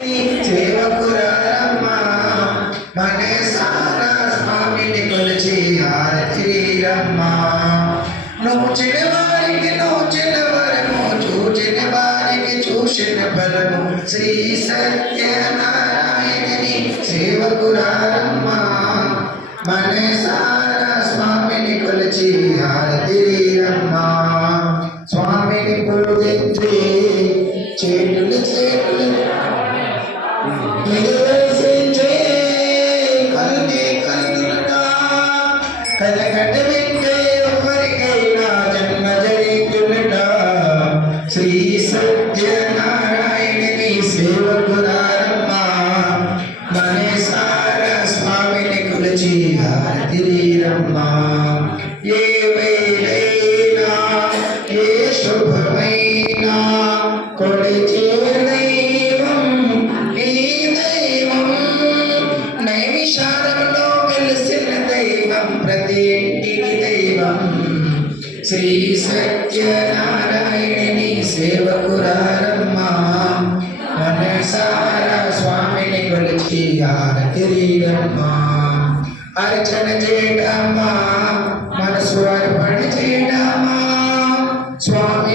సేవకురారమ్మా మనసారా స్వామిని కొలిచి హారతిరమ్మా. నువ్వు చిన్నవారికి నోచిన వరము, చూచిన వారికి చూసిన బలము. శ్రీ సత్యనారాయణని సేవకురారమ్మా మనసారా స్వామిని కొలిచి హారతిరమ్మా. స్వామిని పూజించి చేతులు చేతులు కలగట వింటే ఎవరికైనా జన్మ జరుగుతున్నట. శ్రీ సత్యనారాయణని సేవకురారమ్మా మనసారా స్వామిని కొలిచి హారతిరమ్మా. ఏ వేళైనా ఏ శుభమైనా కొలిచి దైవం ఈ దైవం. నైమిషారంలో వెలిసిన దైవం, ప్రతి ఇంటికి దైవం. శ్రీ సత్యనారాయణని సేవకురారమ్మా మనసారా స్వామిని కొలిచి హారతిరమ్మా. అర్చన చేయడమ్మా, మనసు అర్పణ చేయడమ్మా. స్వామి